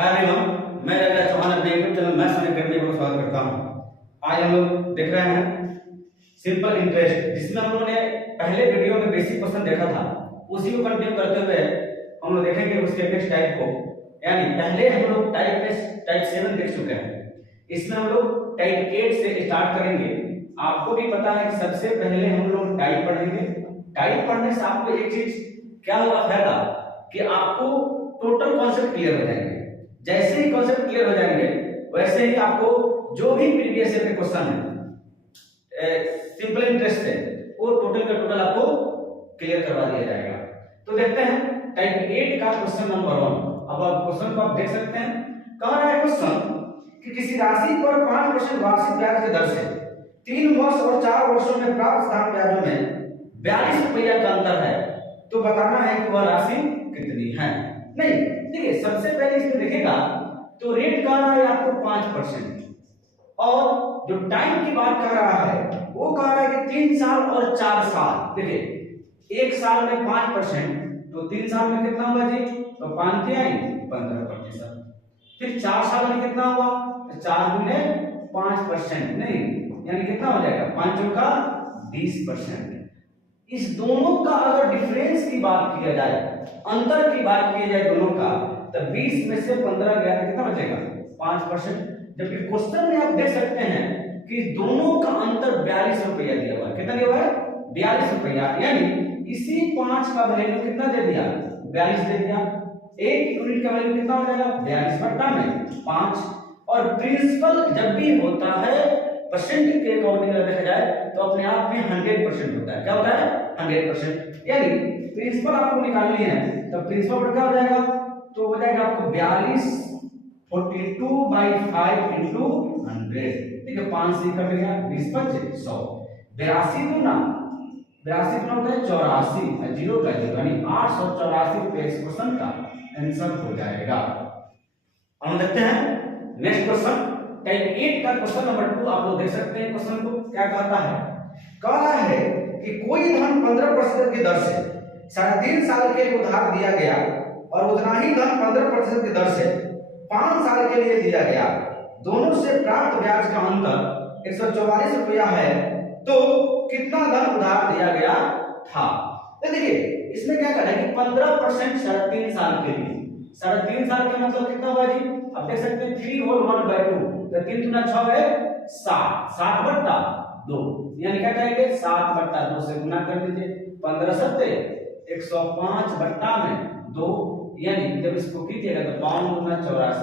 Hi everyone, मैं रवि चौहान अपने YouTube channel maths में करने को स्वागत करता हूं। आज हम लोग देख रहे हैं सिंपल इंटरेस्ट, जिसमें हम लोगों ने पहले वीडियो में बेसिक क्वेश्चन देखा था, उसी को कंटिन्यू करते हुए हम लोग देखेंगे उसके नेक्स्ट टाइप को। यानी पहले हम लोग टाइप 7 देख चुके हैं, इसमें हम लोग टाइप 8 से स्टार्ट करेंगे। आपको भी पता है कि सबसे पहले हम लोग टाइप पढ़ेंगे। टाइप पढ़ने से आपको एक चीज क्या होगा फायदा, कि आपको टोटल कॉन्सेप्ट क्लियर हो जाएंगे। जैसे ही कॉन्सेप्ट क्लियर हो जाएंगे वैसे ही आपको जो भी प्रीवियस ईयर के क्वेश्चन है सिंपल इंटरेस्ट है वो टोटल का टोटल आपको क्लियर करवा दिया जाएगा। तो देखते हैं टाइप 8 का क्वेश्चन नंबर 1। अब आप क्वेश्चन को आप देख सकते हैं, कह रहा है क्वेश्चन कि किसी राशि पर 5% वार्षिक ब्याज की दर से 3 वर्ष और 4 वर्षों में प्राप्त साधारण ब्याजों में 42 रुपया का अंतर है, तो बताना है कि वह राशि कितनी है। नहीं, देखिए सबसे पहले इसमें देखिएगा तो रेट कह रहा है आपको 5%, और जो टाइम की बात कर रहा है वो कह रहा है कि 3 साल और 4 साल। देखिए 1 साल में 5%, तो 3 साल में कितना हुआ जी, तो 5 के आई 15%। फिर 4 साल में कितना हुआ, तो 4 गुने 5%, नहीं यानी कितना हो जाएगा 5 का 20%। इस दोनों का अगर डिफरेंस की बात किया जाए, अंतर की बात की जाए दोनों का, तो 20 में से 15 गया तो कितना बचेगा 5%। जबकि क्वेश्चन में आप देख सकते हैं कि दोनों का अंतर 42 रुपया दिया हुआ है। कितना दिया हुआ है 42 रुपया, यानी इसी 5 का वैल्यू कितना दे दिया 42 दे दिया। 1 यूनिट का वैल्यू कितना हो जाएगा 42 बटा में 5। और प्रिंसिपल जब भी होता है परसेंट के अकॉर्डिंग देखा जाए तो अपने आप में 100% होता है। क्या होता है 100%, यानी प्रिंसिपल आपको निकालनी है तो प्रिंसिपल पर क्या हो जाएगा, तो हो जाएगा आपको 42 42/5 इंटू 100। ठीक है, 5 से कट गया 20 25 100। 82 गुना 82 गुना होता है 84 और 0 का 0, यानी 884 रुपए इस क्वेश्चन का आंसर हो जाएगा। हम देखते हैं नेक्स्ट क्वेश्चन टाइप 8 का क्वेश्चन नंबर 2। आप लोग देख सकते हैं क्वेश्चन को क्या कहता है। कह रहा है कि कोई धन 15% की दर से 3.5 साल के लिए उधार दिया गया और उतना ही धन 15% की दर से 5 साल के लिए दिया गया। दोनों से प्राप्त ब्याज का अंतर 144 रुपया है, तो कितना धन उधार दिया गया था। तो देखिए इसमें क्या कर रहा है कि 15% 3.5 साल के लिए, 3.5 साल का मतलब कितना हुआ जी, आप देख सकते हैं 3 होल 1/2, तो 3 गुना 6 है 7, 7 बट्टा 2, यानी क्या करेंगे 7 बट्टा 2 से गुना कर दीजिए। 15 सत्ते 105 बट्टा में 2, यानी जब इसको कीजिएगा तो 5 गुना 84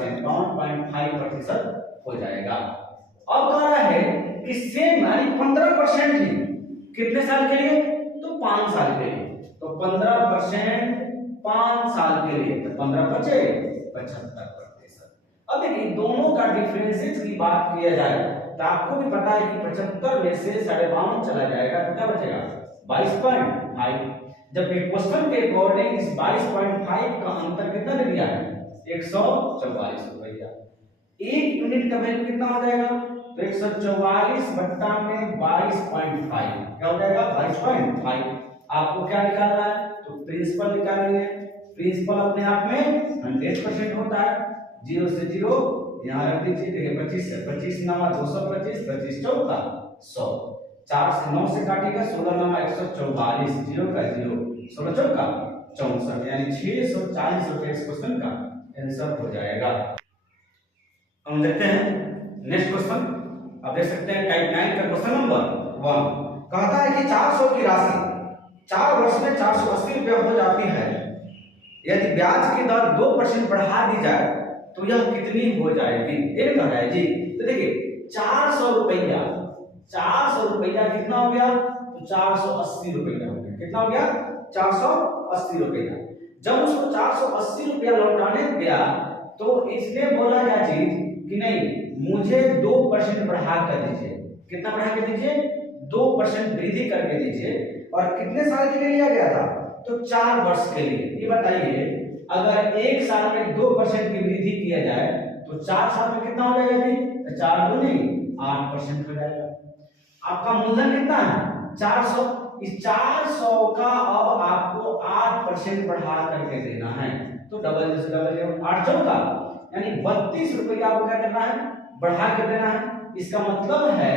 5.5% हो जाएगा। अब कह रहा है कि सेम यानी 15% ही कितने साल के लिए, तो 5 साल के लिए, तो 15% 5 साल के लिए, तो 15 बचे 75%। अब देखिए दोनों का डिफरेंसेस की बात किया जाए तो आपको भी पता है कि 75 में से 52.5 चला जाएगा तो क्या बचेगा 22.5। जबकि क्वेश्चन के अकॉर्डिंग इस 22.5 का अंतर कितना दे दिया है 144 रुपया। 1 यूनिट का वैल्यू कितना हो जाएगा, तो 144 बट्टा में 22.5 क्या हो जाएगा 22.5। आपको क्या निकालना है, तो प्रिंसिपल निकालनी है। प्रिंसिपल अपने आप में 100% होता है। 0 से 0 यहाँ रख दीजिए। देखिए 25 से 25 नवा 225, 25 चौका 100, 4 से 9 से काटेगा 16 नवा 144, 0 का 0, 16 चौका 64, यानी 640 रुपए इस क्वेश्चन का आंसर हो जाएगा। हम देखते हैं नेक्स्ट क्वेश्चन। आप देख सकते हैं टाइप 9 का क्वेश्चन नंबर 1। कहता है कि 400 की राशि 4 वर्ष में 480 रुपया हो जाती है, यदि ब्याज की दर 2% बढ़ा दी जाए तो यह कितनी हो जाएगी, ये कह रहा है जी। तो देखिए 400 रुपया, 400 रुपया कितना हो गया, तो 480 रुपया हो गया। कितना हो गया 480 रुपया। जब उसको 480 रुपया लौटाने गया तो इसने बोला क्या चीज कि नहीं मुझे 2% बढ़ा कर दीजिए। कितना बढ़ा कर दीजिए 2% वृद्धि करके दीजिए। और कितने साल के लिए लिया गया था, तो 4 वर्ष के लिए। ये बताइए अगर 1 साल में 2% की वृद्धि किया जाए तो 4 साल में कितना हो जाएगा जी, तो 4 दूनी 8% हो जाएगा। आपका मूलधन कितना है 400, इस 400 का अब आपको 8% बढ़ा करके देना है, तो डबल जैसे डबल 8 चौका यानी 32 रुपया आपको क्या करना है, बढ़ा के देना है। इसका मतलब है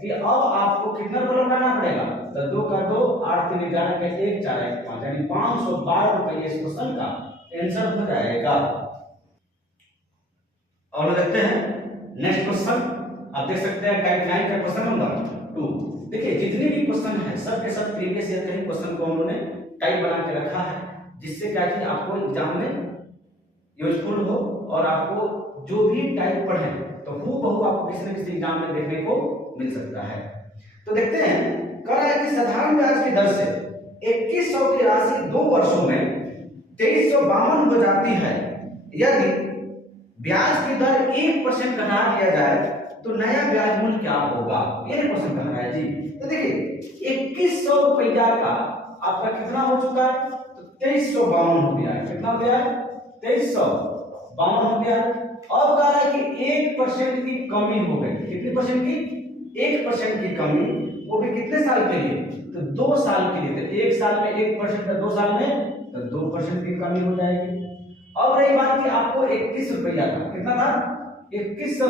कि अब आपको कितना रुपया लौटाना पड़ेगा, तो 2 का 2, 8 3 11 का 1 4 1 5, यानी 512 रुपये इस क्वेश्चन का आंसर हो जाएगा। और देखते हैं नेक्स्ट क्वेश्चन। आप देख सकते हैं टाइप 9 का क्वेश्चन नंबर 2। देखिए जितने भी क्वेश्चन हैं सब के सब प्रीवियस ईयर के ही क्वेश्चन को हम लोगों ने टाइप बना के रखा है, जिससे क्या कि आपको एग्जाम में यूजफुल हो और आपको जो भी टाइप पढ़े तो हूबहू आपको किसी न किसी एग्जाम में देखने को मिल सकता है। तो देखते हैं, कह रहा है कि साधारण ब्याज की दर से 2100 की राशि 2 वर्षों में 2352 हो जाती है। यदि ब्याज की दर 1% घटा दिया जाए तो नया ब्याज मूल्य क्या होगा, ये क्वेश्चन कह रहा है जी। तो देखिए 2100 रुपया का आपका कितना हो चुका है, तो 2352 हो गया है। कितना हो गया है, 2352 हो गया। अब कह रहा है कि 1% की कमी हो गई। कितनी परसेंट की, 1% की कमी, वो भी कितने साल के लिए, तो 2 साल के लिए। तो 1 साल में 1%, 2 साल में तो 2% की कमी हो जाएगी। अब रही बात कि आपको 21 रुपया था, कितना था, 2100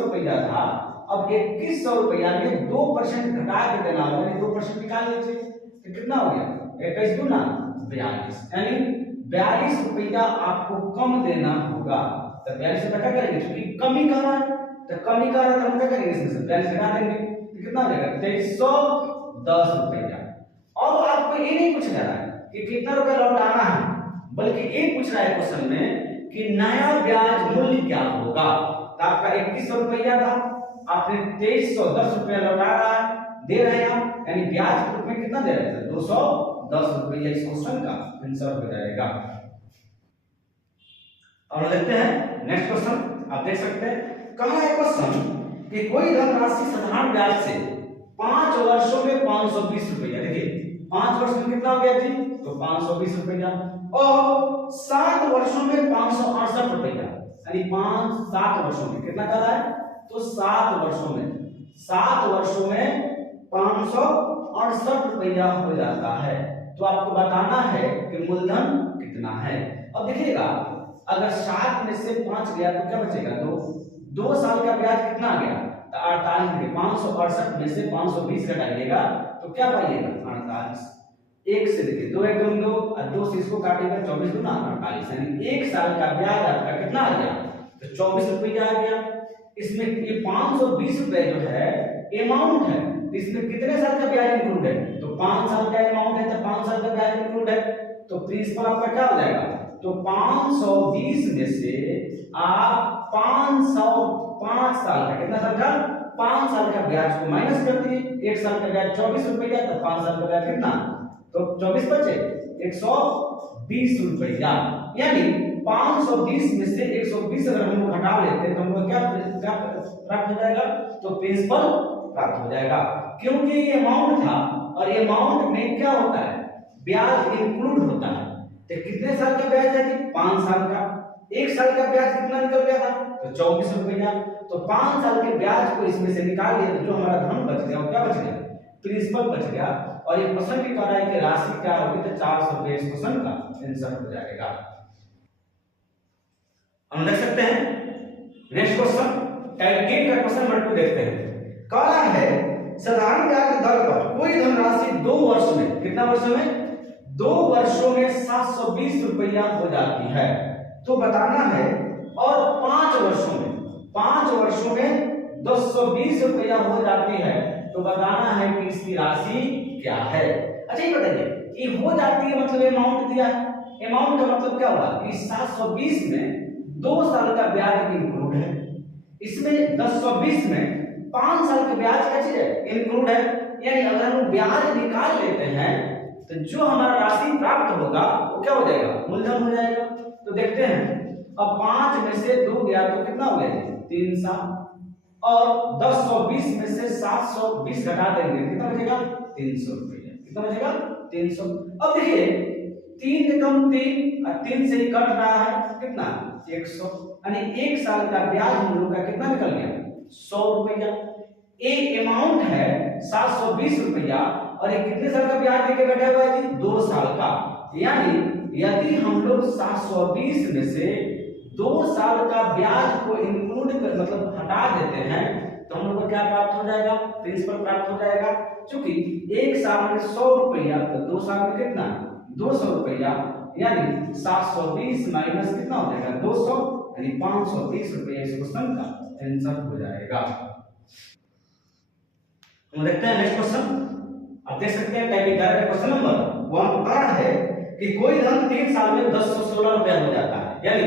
रुपया था। अब 2100 रुपया में 2% घटा के देना होगा, यानी 2% निकाल लीजिए तो कितना हो गया, 21 दूना 42, यानी 42 रुपया आपको कम देना होगा। तो 42 रुपया क्या करेंगे, क्योंकि कमी कर रहा है तो कमी कर रहा है तो हम क्या करेंगे, इसमें से 42 घटा देंगे तो कितना हो जाएगा, 2310 रुपया। अब आपको ये नहीं पूछ रहा है कि कितना रुपया लौटाना है, बल्कि ये पूछ रहा है क्वेश्चन में कि नया ब्याज मूल्य क्या होगा। तो आपका 2100 रुपया था, आपने 2310 रुपया लौटा रहा है, दे रहे हैं हम, यानी ब्याज के रूप में कितना दे रहे हैं, 210 रुपया इस क्वेश्चन का आंसर हो जाएगा। और देखते हैं नेक्स्ट क्वेश्चन। आप देख सकते हैं, कहा है क्वेश्चन कि कोई धनराशि साधारण ब्याज से 5 वर्षों में 520 रुपया, देखिए 5 वर्ष में कितना हो गया जी, तो 520 रुपया, और 7 वर्षों में 568 रुपया, यानी 7 वर्षों में कितना कर रहा है, तो 7 वर्षों में 568 रुपया हो जाता है। तो आपको बताना है कि मूलधन कितना है। अब देखिएगा, अगर 7 में से 5 गया तो क्या बचेगा, 2 साल का ब्याज कितना आ गया, तो 48, 568 में से 520 घटाइएगा तो क्या पाइएगा, 48। 1 से देखिए 2 एकम 2 और 2 से इसको काटिएगा, 24 दूना 48, यानी 1 साल का ब्याज आपका कितना आ गया, तो 24 रुपया आ गया। इसमें ये 520 रुपए जो है अमाउंट है, इसमें कितने साल का ब्याज इंक्लूड है, तो 5 साल का अमाउंट है, तो 5 साल का ब्याज इंक्लूड है। तो प्रिंसिपल आपका क्या हो जाएगा, तो 520 में से आप 505 साल का, कितना साल का, 5 साल का ब्याज को माइनस कर दिए। 1 साल का ब्याज 24 रुपया, तो 5 साल का ब्याज कितना, तो 24 बचे 120 रुपया, यानी 520 में से 120 अगर हम लोग घटा लेते हैं तो हमको क्या प्राप्त हो जाएगा, तो प्रिंसिपल प्राप्त हो जाएगा। क्योंकि ये अमाउंट था और ये अमाउंट में क्या होता है, ब्याज इंक्लूड होता है। तो कितने साल का ब्याज है जी, 5 साल का। 1 साल का ब्याज कितना निकल गया था, तो 24 रुपया। तो 5 साल के ब्याज को इसमें से निकाल दिया तो जो हमारा धन बच गया वो क्या बच गया, प्रिंसिपल बच गया। और ये क्वेश्चन भी कह रहा है कि राशि क्या होगी, तो 400 रुपये इस क्वेश्चन का आंसर हो जाएगा। हम देख सकते हैं नेक्स्ट क्वेश्चन, टाइप 10 का क्वेश्चन नंबर 2 देखते हैं। कह रहा है साधारण ब्याज दर पर कोई धनराशि 2 वर्ष में, कितना वर्षों में, 2 वर्षों में 720 रुपया हो जाती है, तो बताना है। और 5 वर्षों में 220 रुपया हो जाती है, तो बताना है कि इसकी राशि क्या है। अच्छा ये बताइए, ये हो जाती है मतलब अमाउंट दिया है, अमाउंट का मतलब क्या हुआ कि 720 में 2 साल का ब्याज इंक्लूड है, इसमें 1020 में 5 साल का ब्याज का चीज है इंक्लूड है। यानी अगर हम ब्याज निकाल लेते हैं तो जो हमारा राशि प्राप्त होगा वो क्या हो जाएगा, मूलधन हो जाएगा। तो देखते हैं, अब 5 में से 2 गया तो कितना हो गया, 3 साल, और 1020 में से 720 घटा देंगे कितना बचेगा, 300 रुपया। कितना बचेगा, 300। अब देखिए 3 एकम 3 और 3 से ही कट रहा है कितना, 100, यानी 1 साल का ब्याज हम लोग का कितना निकल गया, 100 रुपया। एक अमाउंट है 720 रुपया और ये कितने साल का ब्याज देके बैठा हुआ है जी, 2 साल का। यानी यदि हम लोग 720 में से 2 साल साल का ब्याज को इंक्लूड मतलब हटा देते हैं तो हम लोग को क्या प्राप्त हो जाएगा, प्रिंसिपल प्राप्त हो जाएगा। क्योंकि एक साल में 100 रुपया तो 2 साल में कितना 200 रुपया, यानी 720 माइनस कितना हो जाएगा 200, यानी 530 रुपया इस क्वेश्चन का आंसर हो जाएगा। हम देखते हैं नेक्स्ट क्वेश्चन। आप देख सकते हैं टाइप 11 का क्वेश्चन नंबर 1 कह रहा है कि कोई धन 3 साल में 1016 रुपया हो जाता है, यानी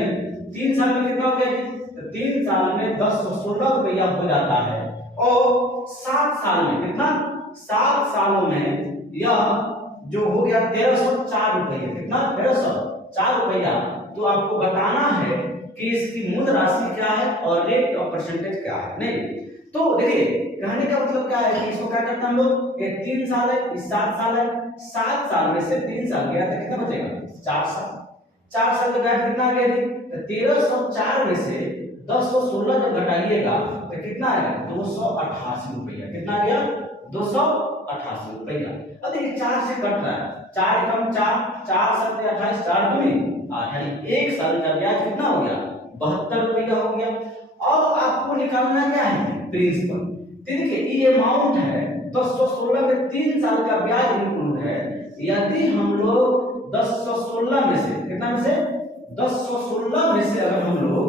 3 साल में कितना हो गया, तो 3 साल में 1016 रुपया हो जाता है, और 7 साल में कितना 7 सालों में यह जो हो गया 1304 रुपया, कितना 1304 रुपया। तो आपको बताना है कि इसकी मूल राशि क्या है और रेट ऑफ परसेंटेज क्या है। नहीं तो देखिए कहने का मतलब क्या है कि इसको क्या करते हैं हम लोग, ये 3 साल है, ये 7 साल है, 7 साल में से 3 साल गया तो कितना बचेगा 4 साल, 4 साल के बाद कितना आ गया जी, तो 1304 में से 1016 जब घटाइएगा तो कितना आएगा 288 रुपया, कितना आ गया 288 रुपया। अब देखिए 4 से कट रहा है, 4 कम 4, 4 7 28, 4 दूनी 8, यानी 1 साल का ब्याज कितना हो गया 72 रुपया हो गया। अब आपको निकालना क्या है प्रिंसिपल। देखिए ये अमाउंट है 1016 में 3 साल का ब्याज इंक्लूड है, यदि हम लोग 1016 में से कितना में से 1016 में से अगर हम लोग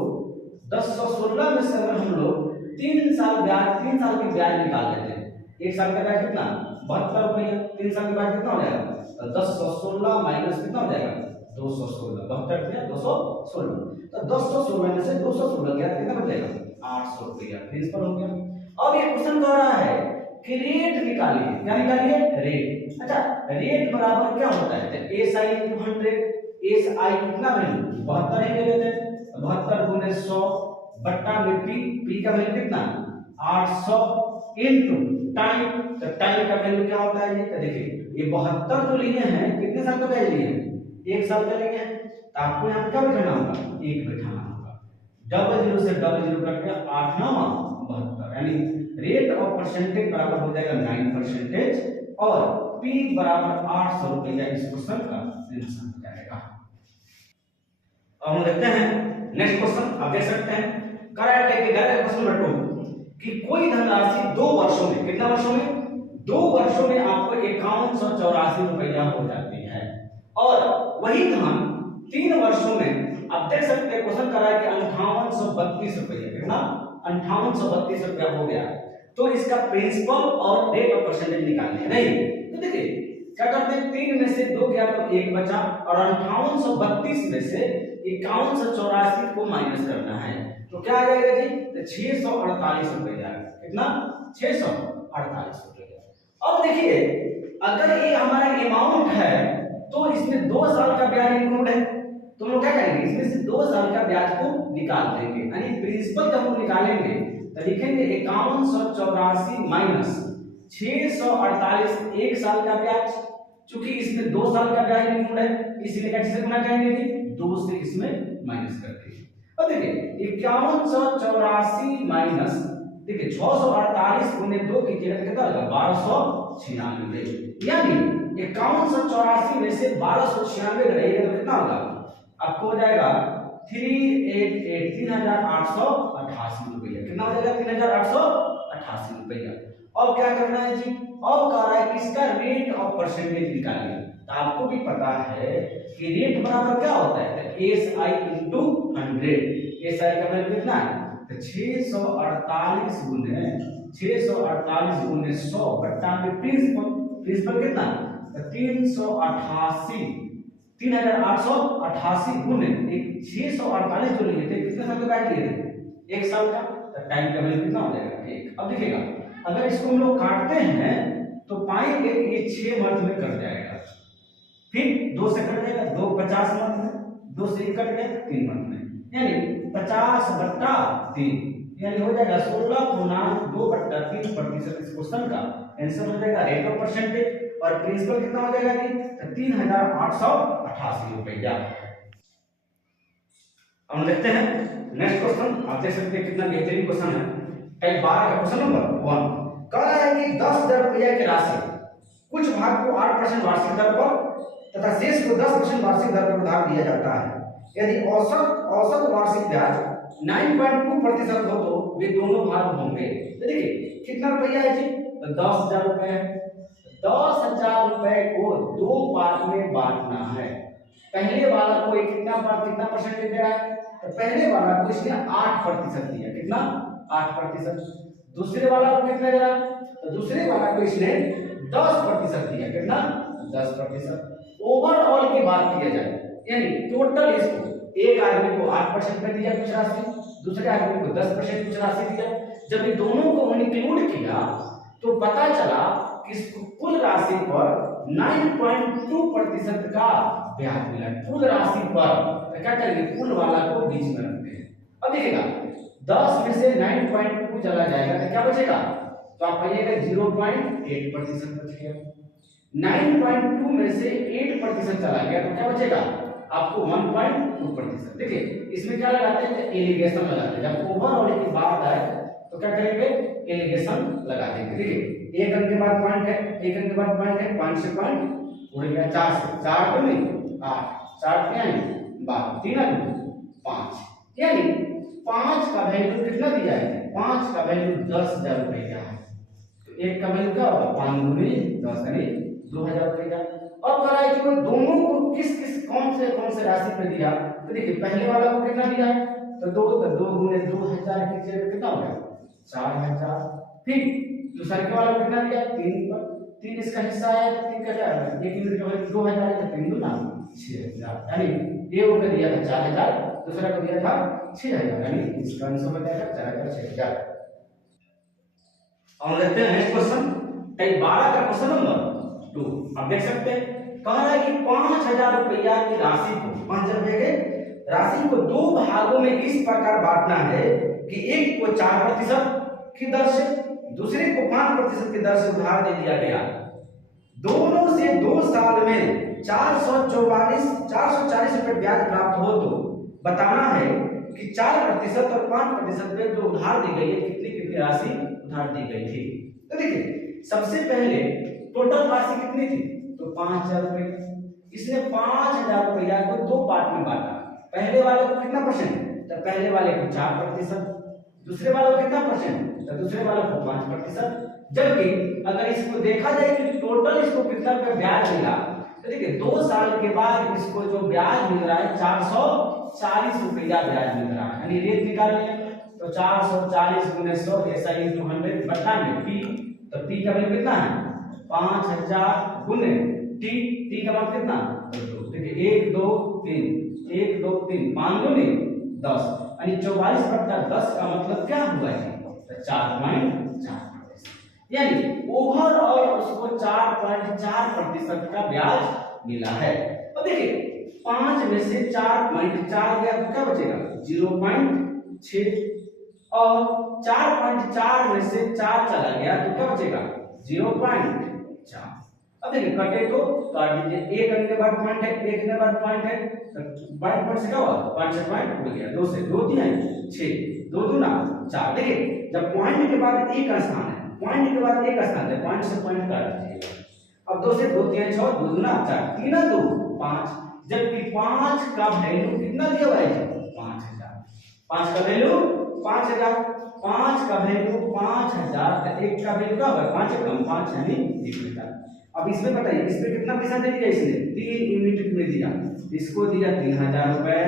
1016 में से अगर हम लोग 3 साल ब्याज 3 साल की ब्याज निकाल लेते हैं, 1 साल का ब्याज कितना 72 रुपया, 3 साल के बाद कितना हो जाएगा, तो 1016 माइनस कितना हो जाएगा 216, 72 रुपया 216, तो 216 में से 216 गया कितना बचेगा 800 रुपया, प्रिंसिपल हो गया। अब ये क्वेश्चन कह रहा है कि रेट निकालिए, क्या निकालिए रेट। अच्छा रेट बराबर क्या होता है, तो S I into 100, S I कितना वैल्यू 72 ही ले लेते हैं, 72 गुने 100 बट्टा में पी, पी का वैल्यू कितना 800 इनटू टाइम, तो टाइम का वैल्यू क्या होता है, तो देखिए ये 72 जो लिए हैं कितने साल का ब्याज लिए हैं 1 साल का लिए हैं, तो आपको यहाँ पे क्या बैठाना होगा 1 बैठाना होगा, डबल जीरो से डबल जीरो कट गया 8 9 72, यानी रेट ऑफ परसेंटेज बराबर हो जाएगा 9% और पी बराबर 800 रुपया इस क्वेश्चन का आंसर हो जाएगा। अब हम देखते हैं नेक्स्ट क्वेश्चन। आप देख सकते हैं करेक्ट है कि डायरेक्ट क्वेश्चन नंबर 2 कि कोई धनराशि 2 वर्षों में, कितना वर्षों में 2 वर्षों में आपको 5184 रुपया हो जाती है, और वही धन 3 वर्षों में आप देख सकते हैं क्वेश्चन कर रहा है कि 5832 रुपया, कितना 5832 रुपया हो गया, तो इसका प्रिंसिपल और रेट ऑफ परसेंटेज निकालनी है। नहीं तो देखिए क्या करते हैं 3 में से 2 गया तो 1 बचा, और 5832 में से 5184 को माइनस करना है, तो क्या आ जाएगा जी, तो 648 रुपया, कितना 648 रुपया। अब देखिए अगर ये हमारा अमाउंट है तो इसमें 2 साल का ब्याज इंक्लूड है, तो हम लोग क्या करेंगे इसमें से 2 साल का ब्याज को निकाल देंगे, यानी प्रिंसिपल जब हम निकालेंगे तो लिखेंगे 5184 माइनस 648 1 साल का ब्याज, चूंकि इसमें 2 साल का ब्याज इंक्लूड है इसलिए कैसे गुना करेंगे जी 2 से इसमें माइनस करके। अब देखिए 5184 माइनस देखिए 648 गुने 2 कीजिएगा कितना होगा 1296, यानी 5184 में से 1296 घटाइएगा तो कितना होगा आपको हो जाएगा 3888 रुपया, कितना हो जाएगा 3888 रुपया। अब क्या करना है जी, अब कह रहा है कि इसका रेट ऑफ परसेंटेज निकालिए, तो आपको भी पता है कि रेट बराबर क्या होता है S I into 100, S I का वैल्यू कितना है तो 648 गुने 100 बट्टा में प्रिंसिपल कितना तो 388 3888 गुने 648 जो लिए थे कितने साल का बैठ लिए थे 1 साल का, तो टाइम का वैल्यू कितना हो जाएगा 1। अब देखिएगा अगर इसको हम लोग काटते हैं तो पाएंगे कि ये 6 मंथ में कट जाएगा, फिर 2 से कट जाएगा 2 50 मंथ में, 2 से 1 कट गया 3 मंथ में, यानी 50 बट्टा 3, यानी हो जाएगा 16.2/3 प्रतिशत इस क्वेश्चन का आंसर हो जाएगा रेट ऑफ परसेंटेज, और प्रिंसिपल कितना हो जाएगा जी 3888 रुपया। हम देखते हैं नेक्स्ट क्वेश्चन। आप देख सकते हैं कितना बेहतरीन क्वेश्चन है, टाइप 12 का क्वेश्चन नंबर 1 कह रहा है कि 10,000 रुपया की राशि कुछ भाग को 8% वार्षिक दर पर तथा शेष को 10% वार्षिक दर पर उधार दिया जाता है, यदि औसत वार्षिक ब्याज 9.2% हो तो वे दोनों भाग होंगे। तो देखिए कितना रुपया है जी, तो 10,000 रुपए है। 10,000 रुपए को दो पार्ट में बांटना है। पहले वाला को कितना परसेंटेज दे रहा है, तो पहले वाला को इसने 8% दिया, कितना 8%। दूसरे वाला को कितना दे रहा है, तो दूसरे वाला को इसने 10% दिया, कितना 10%। ओवरऑल की बात किया जाए यानी टोटल इसको एक आदमी को 8% में दिया कुछ राशि, दूसरे आदमी को 10% कुछ राशि दिया। जब ये दोनों को इंक्लूड किया तो पता चला कि कुल राशि पर 9.2% का ब्याज मिला। कुल राशि पर तो क्या करेंगे, कुल वाला को बीच में रखते हैं। अब देखिएगा 10 में से 9.2 चला जाएगा तो क्या बचेगा, तो आप पाइएगा 0.8% बच गया। 9.2 में से 8% चला गया तो क्या बचेगा आपको 1.2%। देखिए इसमें क्या लगाते हैं, एलिगेशन लगाते हैं। जब ओवरऑल की बात आए तो क्या करेंगे, एलिगेशन लगा देंगे। देखिए एक अंक के बाद पॉइंट है, एक अंक के बाद पॉइंट है, पॉइंट से पॉइंट उड़ गया, 4 से 4 तो नहीं 8, 4 क्या है 12, 3 5, यानी 5 का वैल्यू कितना दिया है, 5 का वैल्यू 10,000 रुपए का है। तो एक का वैल्यू क्या होगा, 5 दूनी 10 यानी 2,000 रुपए का। और कराई कि दोनों को किस किस कौन से राशि पे दिया, तो देखिए पहले वाला को कितना दिया है, तो 2 गुने 2,000 की जगह कितना हो गया 4,000। फिर दूसरे के वाला को कितना दिया 3 पर, 3 इसका हिस्सा है तो 3 का क्या है, एक यूनिट का वैल्यू 2,000 है, 3 दूना 6,000, यानी ए को दिया था 4,000, दूसरा को दिया था 6,000, यानी इसका आंसर हो जाएगा 4,000 6,000। और लेते हैं नेक्स्ट क्वेश्चन, टाइप 12 का क्वेश्चन नंबर 2। आप देख सकते हैं कह रहा है कि 5,000 रुपया की राशि को, 5,000 रुपये के राशि को दो भागों में इस प्रकार बांटना है कि एक को 4% की दर से, दूसरे को 5% की दर से उधार दे दिया गया। दोनों से 2 साल में 440 रुपए ब्याज प्राप्त हो तो बताना है कि 4% और 5% पे जो उधार दी गई है कितनी कितनी राशि उधार दी गई थी। तो देखिए सबसे पहले टोटल राशि कितनी थी, तो 5,000 रुपए। इसने 5,000 रुपया को दो पार्ट में बांटा। पहले वाले को कितना परसेंट, तो पहले वाले को 4%, दूसरे वाले को कितना परसेंट, तो दूसरे वाले को 5%। जबकि अगर इसको देखा जाए कि टोटल इसको कितना रुपया ब्याज मिला, तो देखिए 2 साल के बाद इसको जो ब्याज मिल रहा है 440 रुपया ब्याज मिल रहा है। यानी रेट निकाल लें तो 440 गुने 100 ऐसा इंटू 100 बताएंगे पी, तो पी का वैल्यू कितना है 5,000 गुने टी, टी का मान कितना, तो देखिए 1 2 3 1 2 3 5 दूनी 10, यानी 44/10 का मतलब क्या हुआ है, 4.4%। यानी ओवरऑल उसको 4.4% का ब्याज मिला है। अब देखिए 5 में से 4.4 गया तो क्या बचेगा 0.6, और 4.4 में से 4 चला गया तो क्या बचेगा 0.4। अब देखिए कटे तो काट दीजिए, एक अंक के बाद पॉइंट है, एक के बाद पॉइंट है, पॉइंट से क्या हुआ, पॉइंट से पॉइंट उड़ गया, 2 से 2 3 6, 2 दूना 4। देखिए जब पॉइंट के बाद एक स्थान है, पॉइंट के बाद एक स्थान है, पॉइंट से पॉइंट काट दीजिए। अब 2 से 2 3 6, 2 दूना 4, 3 2 5, जबकि 5 का वैल्यू कितना दिया हुआ है 5,000। 5 का वैल्यू 5,000, 5 का वैल्यू 5,000, एक का वैल्यू क्या होगा 5 कम 5 यानी 1,000। अब इसमें बताइए इसमें कितना पैसा दे दिया, इसने 3 यूनिट में दिया, इसको दिया 3,000 रुपए,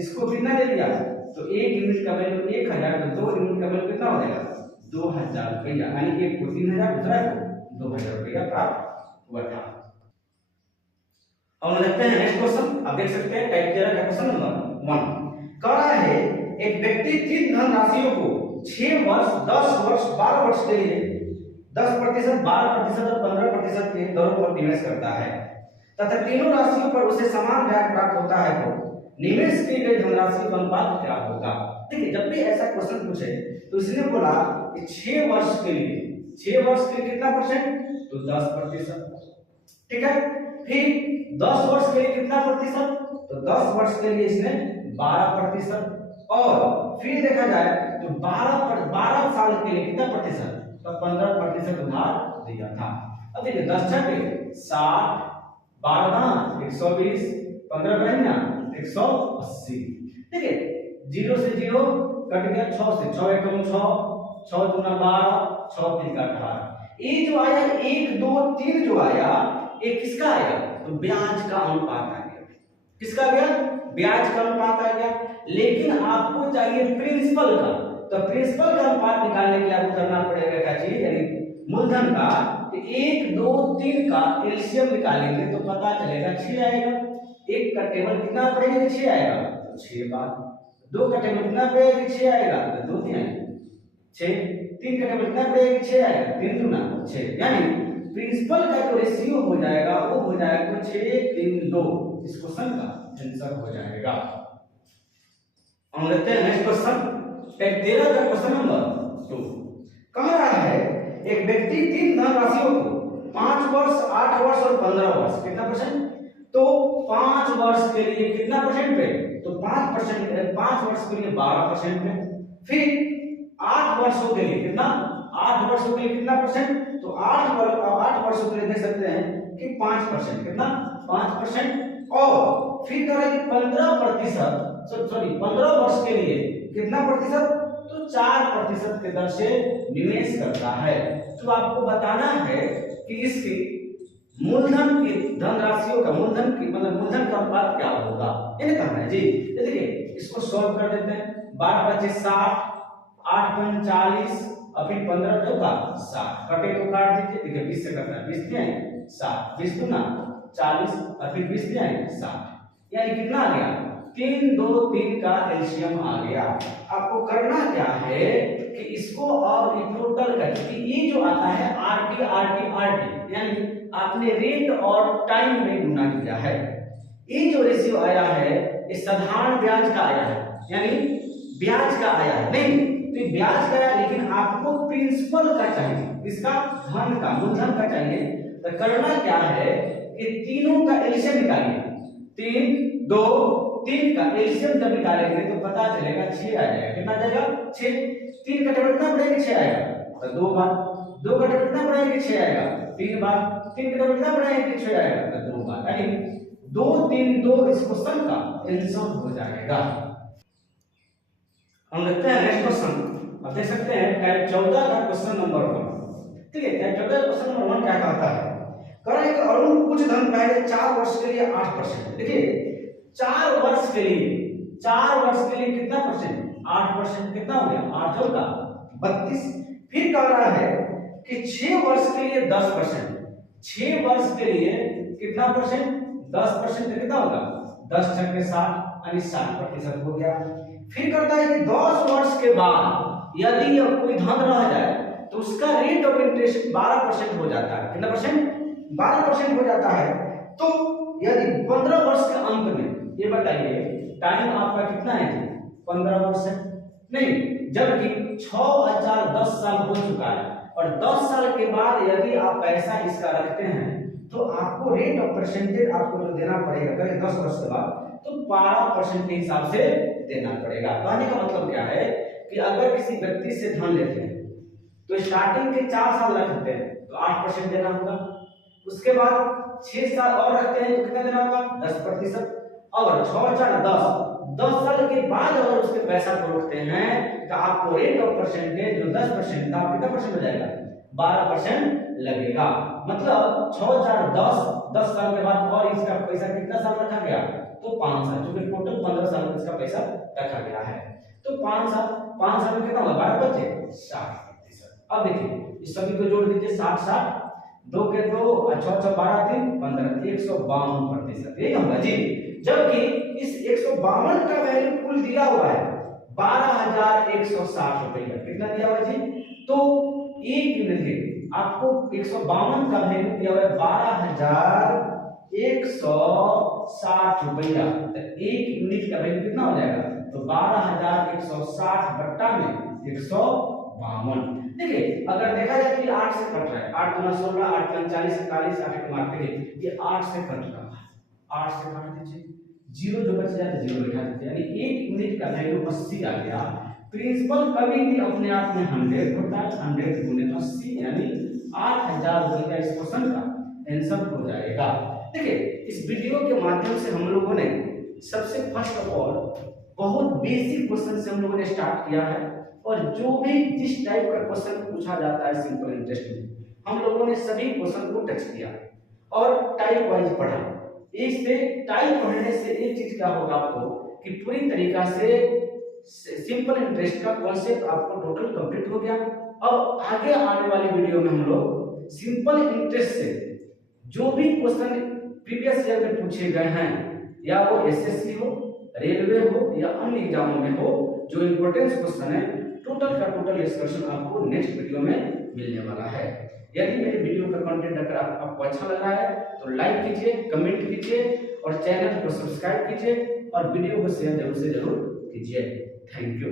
इसको कितना दे दिया, तो 1 यूनिट का वैल्यू 1,000, तो 2 यूनिट का वैल्यू कितना हो जाएगा 2,000 रुपया, यानी एक को 3,000 दूसरा को 2,000 रुपया प्राप्त हुआ था। अब लगते हैं नेक्स्ट क्वेश्चन। आप देख सकते हैं टाइप 13 का क्वेश्चन नंबर 1 कह रहा है एक व्यक्ति 3 धन राशियों को 6 वर्ष 10 वर्ष 12 वर्ष के लिए 10%, 12% और 15% के दरों पर निवेश करता है तथा तीनों राशियों पर उसे समान ब्याज प्राप्त होता है, तो निवेश की गई धनराशि का अनुपात क्या होगा। देखिए जब भी ऐसा क्वेश्चन पूछे तो इसने बोला कि 6 वर्ष के लिए, 6 वर्ष के लिए कितना परसेंट, तो 10%, ठीक है। फिर 10 वर्ष के लिए कितना प्रतिशत, तो 10 वर्ष के लिए इसने 12%, और फिर देखा जाए तो 12 साल के लिए कितना प्रतिशत, तो 15% उधार दिया था। अब देखिए 10 छठे 60, 12 120, 15 महीना 180। देखिए 0 से 0 कट गया, 6 से 6 एकम 6, 6 दूना 12, 6 तीन का 18। ये जो आया 1 2 3 जो आया ये किसका आया? तो ब्याज का अनुपात आ गया। किसका गया? ब्याज का अनुपात आ गया। लेकिन आपको चाहिए प्रिंसिपल का, तो प्रिंसिपल का अनुपात निकालने के लिए आपको करना पड़ेगा क्या चीज, यानी मूलधन का 1 2 3 का एलसीएम निकालेंगे तो पता चलेगा 6 आएगा। एक का टेबल कितना पड़ेगा? 6 आएगा, तो 6 बार। 2 का टेबल कितना पड़ेगा? 6 आएगा, तो 2 3 6। 3 का टेबल कितना पड़ेगा? 6 आएगा, 3 दूना 6। यानी प्रिंसिपल का जो रेशियो हो जाएगा वो हो जाएगा 6 3 2। इस क्वेश्चन का आंसर हो जाएगा। हम लेते हैं नेक्स्ट क्वेश्चन। 13 का क्वेश्चन नंबर 2 कह रहा है एक व्यक्ति 3 धनराशियों को 5 वर्ष 8 वर्ष और 15 वर्ष कितना परसेंट, तो 5 वर्ष के लिए कितना परसेंट पे, तो 5%, 5 वर्ष के लिए 12% पे, फिर 8 वर्षों के लिए कितना, 8 वर्षों के लिए कितना परसेंट, तो 8 वर्षों के लिए देख सकते हैं कि 5%, कितना 5%, और फिर कह रहा है कि 15%, सॉरी 15 वर्ष के लिए कितना प्रतिशत, तो 4% के दर से निवेश करता है। तो आपको बताना है कि इसकी मूलधन की धनराशियों का मूलधन की मतलब मूलधन का अनुपात क्या होगा, ये कहना है जी। देखिए इसको सॉल्व कर देते हैं। 12 बचे 60, 8 पंच 40 और फिर 15 होगा 60, कटे तो काट दीजिए। देखिए 20 से कटना है, 20 दिए 60, 20 दूना 40 और फिर 20 दिए 60, यानी कितना आ गया 3 2 3 का एलसीएम आ गया। आपको करना क्या है कि इसको और टोटल कर, ये जो आता है आरटी आरटी आरटी, यानी आपने रेट और टाइम में गुना किया है। ये जो रेशियो आया है ये साधारण ब्याज का आया है, यानी ब्याज का आया है, नहीं तो ब्याज का आया, लेकिन आपको प्रिंसिपल का चाहिए, इसका धन का मूलधन का चाहिए। तो करना क्या है कि तीनों का एलसीएम निकालिए। 3 2 3 का एलसीएम जब निकालेंगे तो पता चलेगा 6 आ जाएगा। कितना आ जाएगा 6। 3 का टेबल कितना पड़ेगा 6 आएगा, तो 2 बार। 2 का टेबल कितना पड़ेगा 6 आएगा, 3 बार। 3 का टेबल कितना पड़ेगा 6 आएगा, तो 2 बार। यानी 2 3 2 इस क्वेश्चन का आंसर हो जाएगा। हम देखते हैं नेक्स्ट क्वेश्चन। आप देख सकते हैं टाइप 14 का क्वेश्चन नंबर 1। ठीक है, टाइप 14 का क्वेश्चन नंबर 1 क्या कहता है, कह रहा है कि अरुण कुछ धन पहले 4 वर्ष के लिए 8%। देखिए 4 वर्ष के लिए, 4 वर्ष के लिए कितना परसेंट, 8%, कितना हो गया 8 होगा 32। फिर कह रहा है कि 6 वर्ष के लिए 10%, 6 वर्ष के लिए कितना परसेंट 10%, कितना होगा 10 छक्के 60, यानी 60% हो गया। फिर कहता है कि 10 वर्ष के बाद यदि कोई धन रह जाए तो उसका रेट ऑफ इंटरेस्ट 12% हो जाता है। कितना परसेंट, 12% हो जाता है। तो यदि 15 वर्ष के अंत में, ये बताइए टाइम आपका कितना है, 15 वर्ष है, नहीं, जबकि 6010 साल हो चुका है और 10 साल के बाद यदि आप पैसा इसका रखते हैं तो आपको रेट ऑफ परसेंटेज आपको जो देना पड़ेगा करीब 10 वर्ष के बाद, तो 12% के हिसाब से देना पड़ेगा। कहने का मतलब क्या है कि अगर किसी व्यक्ति से धन लेते हैं तो स्टार्टिंग के 4 साल रखते हैं तो 8% देना होगा, उसके बाद 6 साल और रखते हैं तो कितना देना होगा 10%, और 6 4 10 साल के बाद अगर उसके पैसा को रोकते हैं तो आपको रेट ऑफ परसेंटेज जो 10% था कितना परसेंट हो जाएगा 12% लगेगा। मतलब 6 4 10 साल के बाद और इसका पैसा कितना साल रखा गया, तो 5 साल, क्योंकि टोटल 15 साल में इसका पैसा रखा गया है। तो 5 साल में कितना होगा 12 बचे 60%। अब देखिए इस सभी को जोड़ दीजिए, 60 60 2 के 2 और 6 6 12 3 15, 152%, यही होगा जी। जबकि इस 152 का वैल्यू कुल दिया हुआ है 12,160 रुपए का, कितना दिया हुआ जी, तो एक यूनिट आपको 152 का वैल्यू दिया हुआ है 12,160 रुपया, तो एक यूनिट का वैल्यू कितना हो जाएगा, तो 12,160 बट्टा में 152। देखिए अगर देखा जाए कि 8 से कट रहा है, 8 गुना 16, 8 पंच 40, 41, 8 को मारते हैं, ये 8 से कट रहा है, 8 से काट दीजिए, जीरो जो बच जाए तो जीरो बैठा दीजिए, यानी एक यूनिट का वैल्यू 80 आ गया। प्रिंसिपल कभी भी अपने आप में 100 होता है, 100 गुने 80 यानी 8,000 रुपए का इस क्वेश्चन का आंसर हो जाएगा। देखिए इस वीडियो के माध्यम से हम लोगों ने सबसे फर्स्ट ऑफ ऑल बहुत बेसिक क्वेश्चन से हम लोगों ने स्टार्ट किया है, और जो भी जिस टाइप का क्वेश्चन पूछा जाता है सिंपल इंटरेस्ट में, हम लोगों ने सभी क्वेश्चन को टच किया और टाइप वाइज पढ़ा। इससे टाइप पढ़ने से एक चीज क्या होगा आपको कि पूरी तरीका से सिंपल इंटरेस्ट का कॉन्सेप्ट आपको टोटल कंप्लीट हो गया। अब आगे आने वाली वीडियो में हम लोग सिंपल इंटरेस्ट से जो भी क्वेश्चन प्रीवियस ईयर में पूछे गए हैं, या वो एसएससी हो, रेलवे हो या अन्य एग्जामों में हो, जो इंपॉर्टेंस क्वेश्चन है, टोटल का टोटल डिस्कशन आपको नेक्स्ट वीडियो में मिलने वाला है। यदि मेरे वीडियो का कंटेंट अगर आपको अच्छा लगा है तो लाइक कीजिए, कमेंट कीजिए और चैनल को सब्सक्राइब कीजिए और वीडियो को शेयर जरूर से जरूर कीजिए। Thank you.